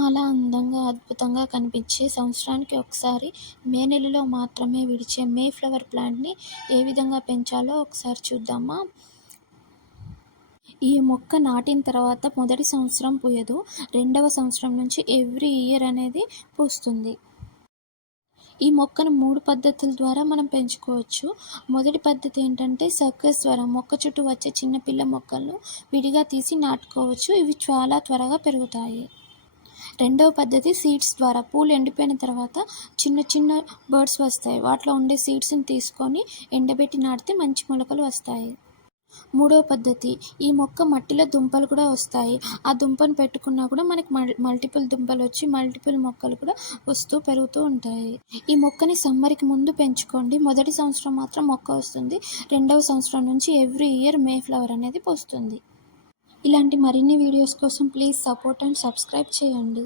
చాలా అందంగా, అద్భుతంగా కనిపించే సంవత్సరానికి ఒకసారి మే నెలలో మాత్రమే విడిచే మే ఫ్లవర్ ప్లాంట్‌ని ఏ విధంగా పెంచాలో ఒకసారి చూద్దామా? ఈ మొక్క నాటిన తర్వాత మొదటి సంవత్సరం పూయదు. రెండవ సంవత్సరం నుంచి ఎవ్రీ ఇయర్ అనేది పూస్తుంది. ఈ మొక్కను 3 పద్ధతుల ద్వారా మనం పెంచుకోవచ్చు. మొదటి పద్ధతి ఏంటంటే సర్కస్ ద్వారా మొక్క చుట్టూ వచ్చే చిన్న పిల్ల మొక్కలను విడిగా తీసి నాటుకోవచ్చు. ఇవి చాలా త్వరగా పెరుగుతాయి. రెండవ పద్ధతి సీడ్స్ ద్వారా. పూలు ఎండిపోయిన తర్వాత చిన్న చిన్న బర్డ్స్ వస్తాయి. వాటిలో ఉండే సీడ్స్‌ని తీసుకొని ఎండబెట్టి నాటితే మంచి మొలకలు వస్తాయి. మూడవ పద్ధతి, ఈ మొక్క మట్టిలో దుంపలు కూడా వస్తాయి. ఆ దుంపను పెట్టుకున్నా కూడా మనకి మల్టిపుల్ దుంపలొచ్చి మల్టిపుల్ మొక్కలు కూడా వస్తూ పెరుగుతూ ఉంటాయి. ఈ మొక్కని సమ్మర్‌కి ముందు పెంచుకోండి. మొదటి సంవత్సరం మాత్రం మొక్క వస్తుంది. రెండవ సంవత్సరం నుంచి ఎవ్రీ ఇయర్ మే ఫ్లవర్ అనేది పూస్తుంది. ఇలాంటి మరిన్ని వీడియోస్ కోసం ప్లీజ్ సపోర్ట్ అండ్ సబ్స్క్రైబ్ చేయండి.